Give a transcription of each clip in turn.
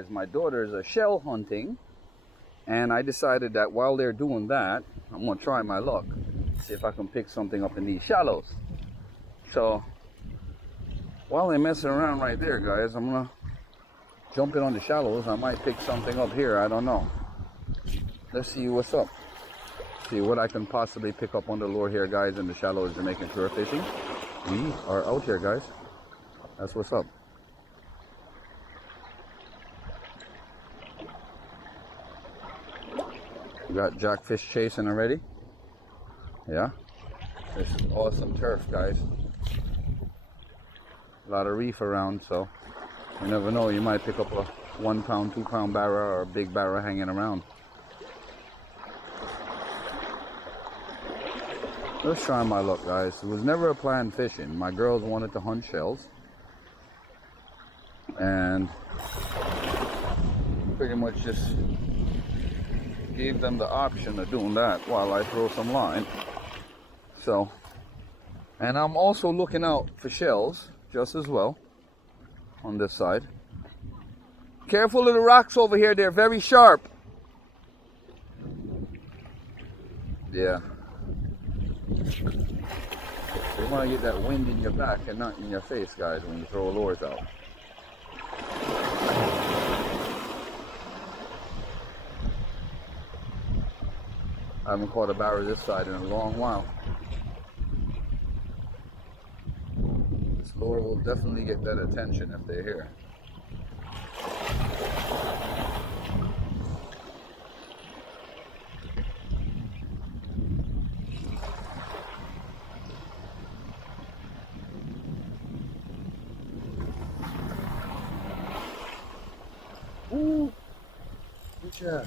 guys, my daughters are shell hunting, and I decided that while they're doing that, I'm gonna try my luck, see if I can pick something up in these shallows. So while they're messing around right there, guys, I'm gonna jump in on the shallows. I might pick something up here, I don't know. Let's see what's up. See what I can possibly pick up on the lure here, guys, in the shallows. Jamaican shore fishing. We are out here, guys. That's what's up. We got jackfish chasing already. Yeah. This is awesome turf, guys. A lot of reef around, so you never know. You might pick up a 1 pound, 2 pound barra or a big barra hanging around. Let's try my luck, guys. It was never a planned fishing. My girls wanted to hunt shells, and pretty much just gave them the option of doing that while I throw some line. So, and I'm also looking out for shells just as well on this side. Careful of the rocks over here, they're very sharp. Yeah. You want to get that wind in your back and not in your face, guys, when you throw lures out. I haven't caught a barra this side in a long while. This lure will definitely get that attention if they're here. Ooh, good job.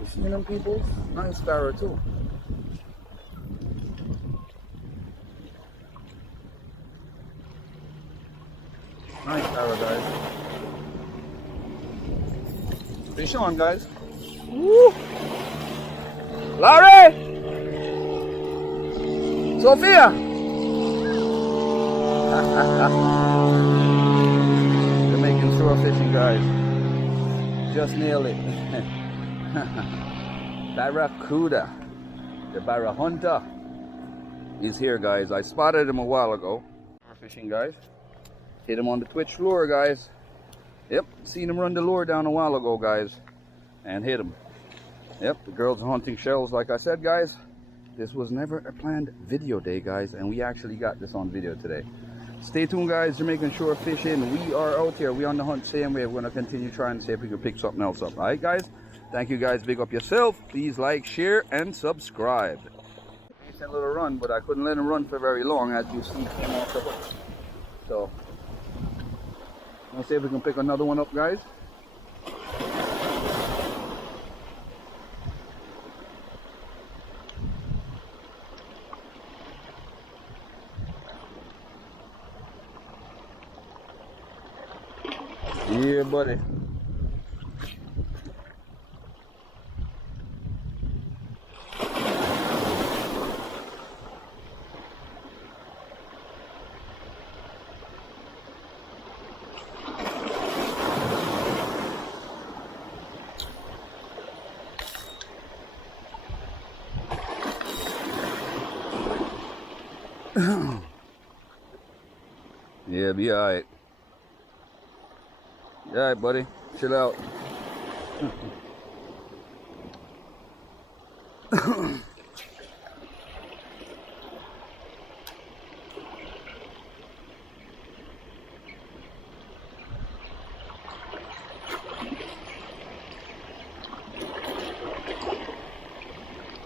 You seen them, people? Nice barra too. Nice barra, guys. Fish on, guys. Woo! Larry! Sophia! They're making shore fishing, guys. Just nailed it. Barracuda, the barra hunter, is here, guys. I spotted him a while ago. Fishing, guys. Hit him on the twitch lure, guys. Yep, seen him run the lure down a while ago, guys, and hit him. Yep, the girls are hunting shells, like I said, guys. This was never a planned video day, guys, and we actually got this on video today. Stay tuned, guys. Jamaican shore fishing. We are out here. We on the hunt same way. We're going to continue trying to see if we can pick something else up. All right, guys? Thank you, guys. Big up yourself. Please like, share, and subscribe. Decent little run, but I couldn't let him run for very long, as you see, came off the hook. So, let's see if we can pick another one up, guys. Yeah, buddy. Yeah, be alright. Alright, buddy. Chill out.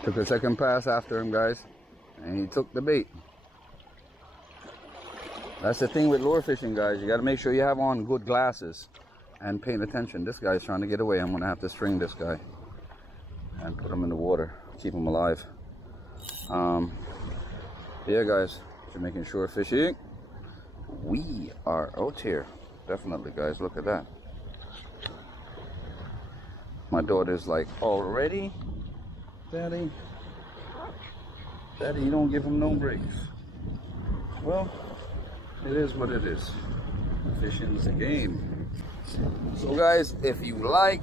Took a second pass after him, guys, and he took the bait. That's the thing with lure fishing, guys. You got to make sure you have on good glasses and paying attention. This guy's trying to get away. I'm going to have to string this guy and put him in the water, keep him alive. Yeah, guys, Jamaican shore fishing. We are out here. Definitely, guys. Look at that. My daughter's like, already? Daddy? Daddy, you don't give him no breaks. Well, it is what it is. Fishing's a game. So guys, if you like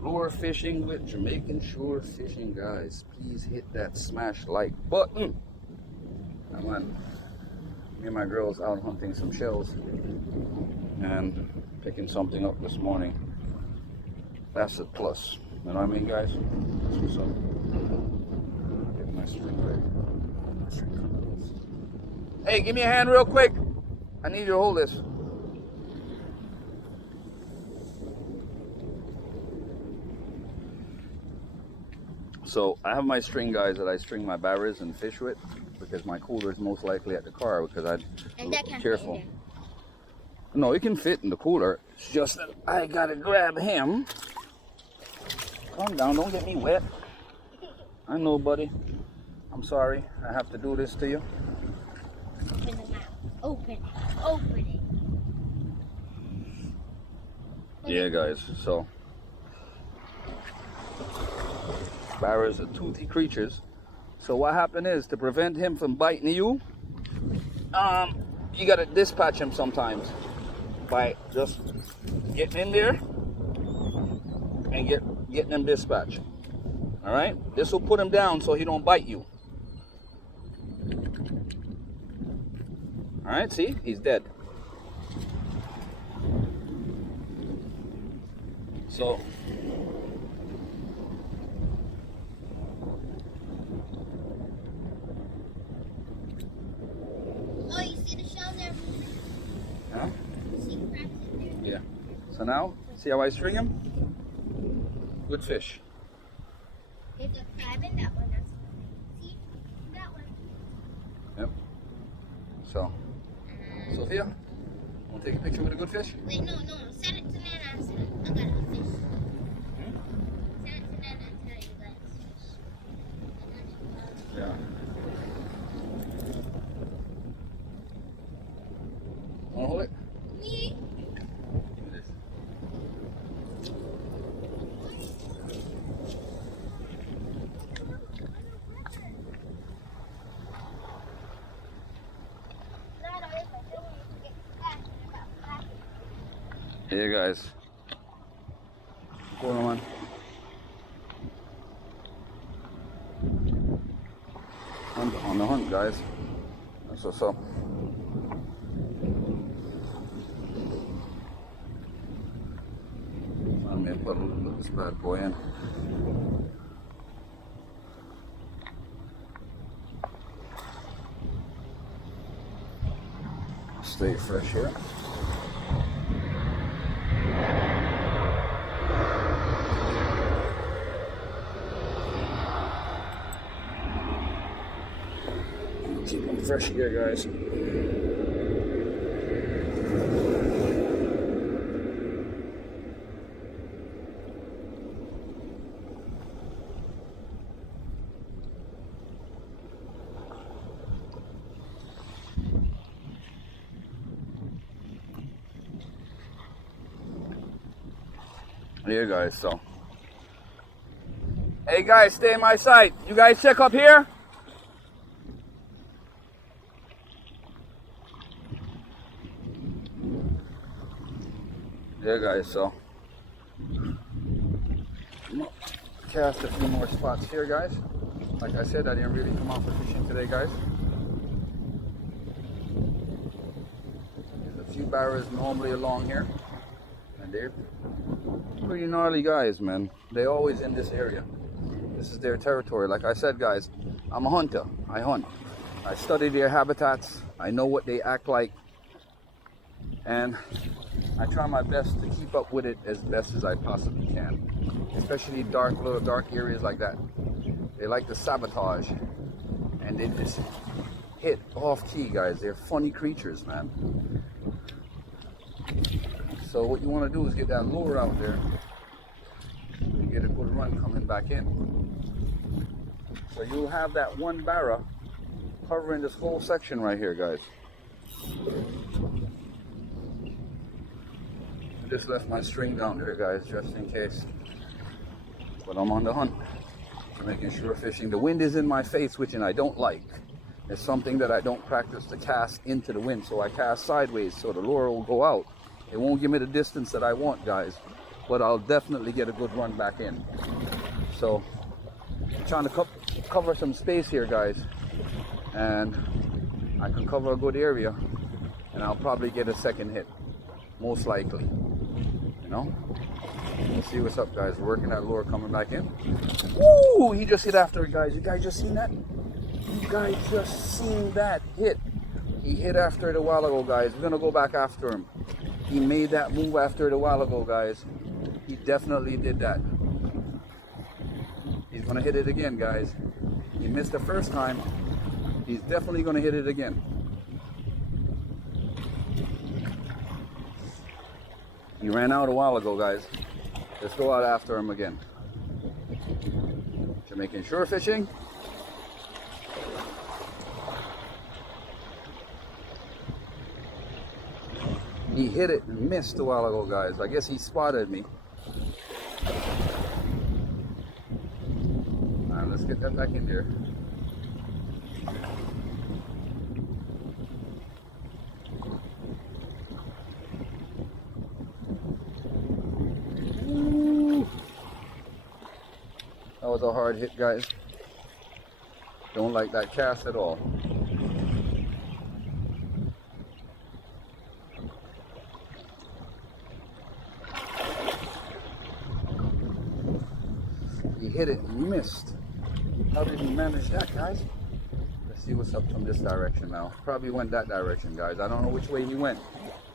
lure fishing with Jamaican Shore Fishing, guys, please hit that smash like button. Come on. Me and my girls out hunting some shells and picking something up this morning. That's a plus. You know what I mean, guys? That's what's up. Get my string right. Hey, give me a hand real quick. I need you to hold this. So I have my string, guys, that I string my barras and fish with, because my cooler is most likely at the car, because I'm careful. No, it can fit in the cooler. It's just that I gotta grab him. Calm down, don't get me wet. I know, buddy. I'm sorry. I have to do this to you. Open the mouth. Open it. Open it. Yeah, guys. So barras are toothy creatures. So what happened is, to prevent him from biting you, you gotta dispatch him sometimes by just getting in there and getting him dispatched. All right, this will put him down so he don't bite you. All right, see, he's dead. So oh, you see the shell there? huh? You see the cracks in there? Yeah. So now, see how I string him? Good fish. There's a crab in that one. That's see that one. Yep. So, Sophia, want to take a picture with a good fish? Wait, no. Send it to Nana. I got a fish. Send it to Nana and tell you guys. Yeah. Want to hold it? Me? Give me this. Hey guys, what's going on? On the hunt, guys. That's what's up. I'm gonna put a little bit of this bad boy in. Stay fresh here. Keep them fresh here, guys. Here, guys, so. Hey, guys, stay in my sight. You guys check up here? Yeah, guys, so. Cast a few more spots here, guys. Like I said, I didn't really come out for fishing today, guys. There's a few barras normally along here. And they're pretty gnarly guys, man. They always in this area. This is their territory. Like I said, guys, I'm a hunter. I hunt. I study their habitats. I know what they act like. And I try my best to keep up with it as best as I possibly can. Especially little dark areas like that. They like to sabotage. And they just hit off key, guys. They're funny creatures, man. So what you want to do is get that lure out there and get a good run coming back in. So you'll have that one barra covering this whole section right here, guys. I just left my string down there, guys, just in case. But I'm on the hunt for making sure fishing. The wind is in my face, which I don't like. It's something that I don't practice to cast into the wind. So I cast sideways so the lure will go out It won't give me the distance that I want, guys, but I'll definitely get a good run back in. So I'm trying to cover some space here, guys, and I can cover a good area, and I'll probably get a second hit, most likely. You know, let's see what's up, guys. We're working that lure coming back in. Woo! He just hit after it, guys. You guys just seen that? You guys just seen that hit? He hit after it a while ago, guys. We're gonna go back after him. He made that move after it a while ago, guys. He definitely did that. He's gonna hit it again, guys. He missed the first time. He's definitely gonna hit it again. He ran out a while ago, guys. Let's go out after him again. Jamaican shore fishing. He hit it and missed a while ago, guys. I guess he spotted me. Alright, let's get that back in there. Ooh. That was a hard hit, guys. Don't like that cast at all. He hit it and missed. How did he manage that, guys? Let's see what's up from this direction now. Probably went that direction, guys. I don't know which way he went,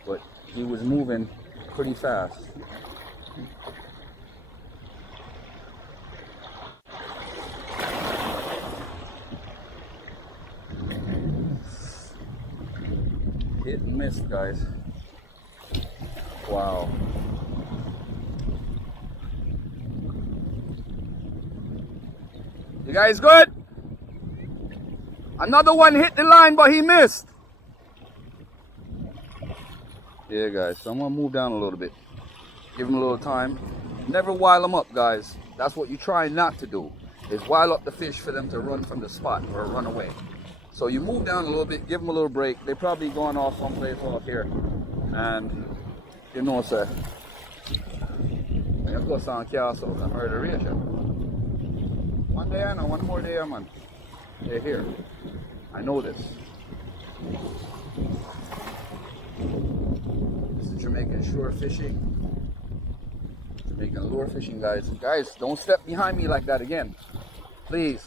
but he was moving pretty fast. Hit and missed, guys. Wow. You guys good? Another one hit the line, but he missed. Yeah, guys, so I'm gonna move down a little bit. Give him a little time. Never wild them up, guys. That's what you try not to do, is wild up the fish for them to run from the spot or run away. So you move down a little bit, give them a little break. They're probably going off someplace off here. And, you know, sir, I'm going to sound castle and murder Rachel. One day, and one more day, man. They're here. I know this. This is Jamaican shore fishing. Jamaican lure fishing, guys. Guys, don't step behind me like that again. Please.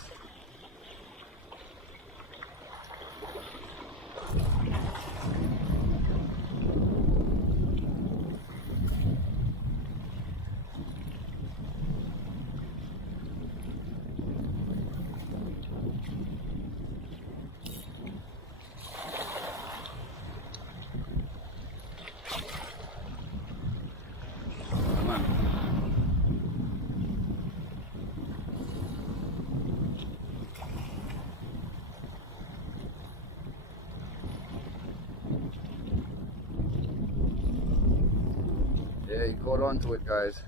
Yeah, he caught on to it, guys.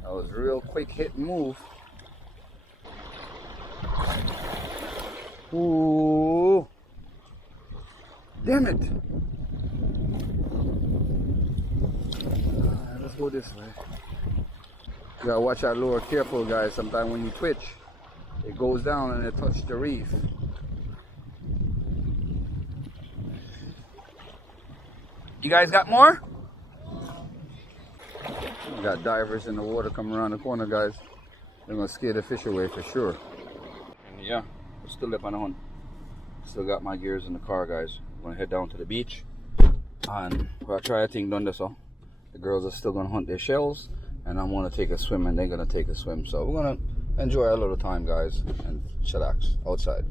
That was a real quick hit and move. Ooh. Damn it. Let's go this way. You gotta watch that lure careful, guys. Sometimes when you twitch, it goes down and it touches the reef. You guys got more? We got divers in the water coming around the corner, guys. They're gonna scare the fish away for sure. And yeah, we're still up on the hunt. Still got my gears in the car, guys. We're gonna head down to the beach and we're gonna try a thing done this all. The girls are still gonna hunt their shells and I'm gonna take a swim and they're gonna take a swim. So we're gonna enjoy a little time, guys, and chillax outside.